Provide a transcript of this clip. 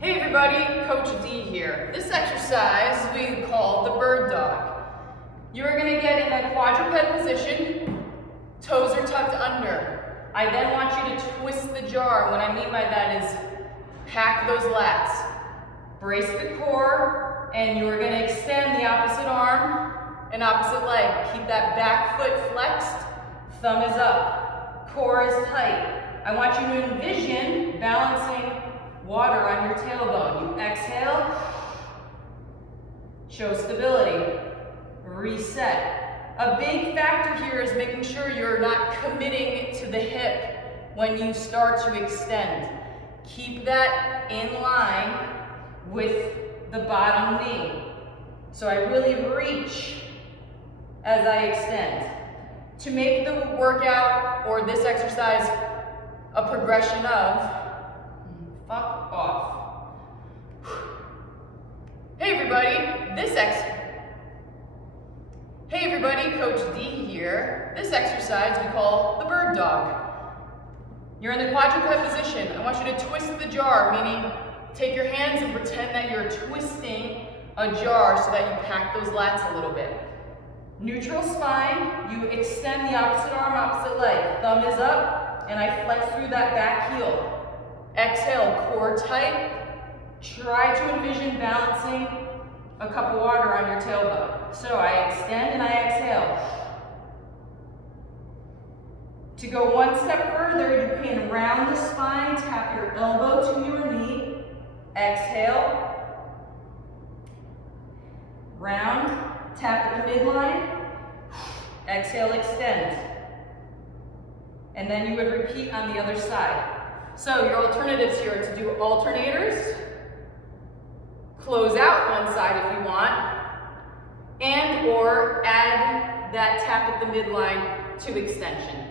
Hey everybody, Coach D here. This exercise we call the bird dog. You're going to get in a quadruped position, toes are tucked under. I then want you to twist the jar. What I mean by that is pack those lats. Brace the core, and you're going to extend the opposite arm and opposite leg. Keep that back foot flexed, thumb is up, core is tight. I want you to envision balancing water on your tailbone. You exhale, show stability, reset. A big factor here is making sure you're not committing to the hip when you start to extend. Keep that in line with the bottom knee. So I really reach as I extend. To make the workout or this exercise a progression of fuck off. Hey everybody, Coach D here. This exercise we call the bird dog. You're in the quadruped position. I want you to twist the jar, meaning take your hands and pretend that you're twisting a jar so that you pack those lats a little bit. Neutral spine, you extend the opposite arm, opposite leg. Thumb is up, and I flex through that back heel. Exhale, core tight. Try to envision balancing a cup of water on your tailbone. So I extend and I exhale. To go one step further, you can round the spine, tap your elbow to your knee. Exhale. Round, tap at the midline. Exhale, extend. And then you would repeat on the other side. So your alternatives here are to do alternators, close out one side if you want, and or add that tap at the midline to extension.